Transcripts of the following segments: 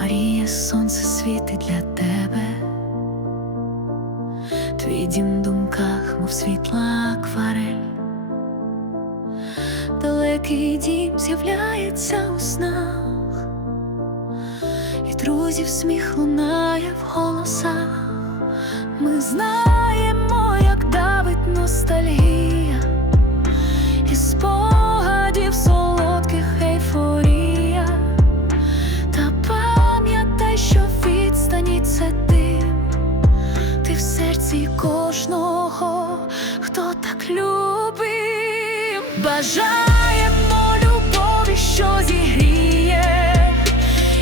Марія, сонце світить для тебе, твій дім в думках, мов світла акварель, далекий дім з'являється у снах, і друзів сміх лунає в голосах. Кожного, хто так любив. Бажаємо любові, що зігріє,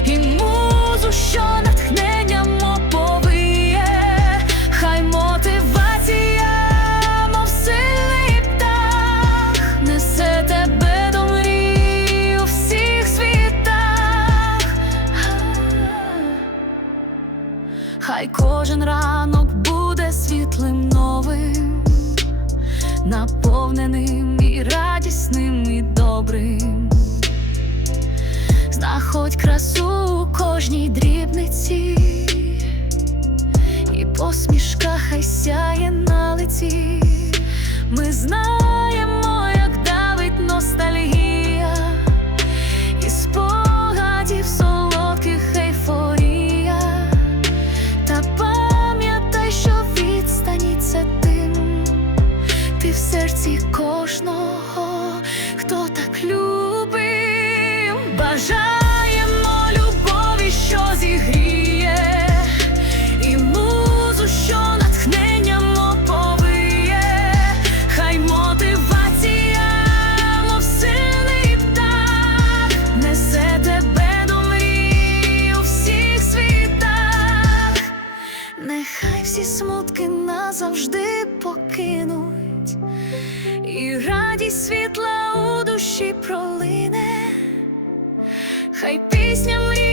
і музу, що натхненням оповиє, хай мотивація, мов сильний птах, несе тебе до мрій у всіх світах. Хай кожен ранок буде світлим Знаходь красу у кожній дрібниці, і посмішка хай сяє на лиці. Ми знаємо, як давить ностальгія, і спогадів солодких ейфорія. Та пам'ятай, що відстані це тим, ти в серці кожного, хто так любив, бажаємо всі назавжди покинуть, і радість світла у душі пролине, хай пісня мрії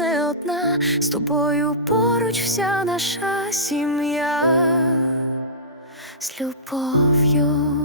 не одна, з тобою поруч вся наша сім'я з любов'ю.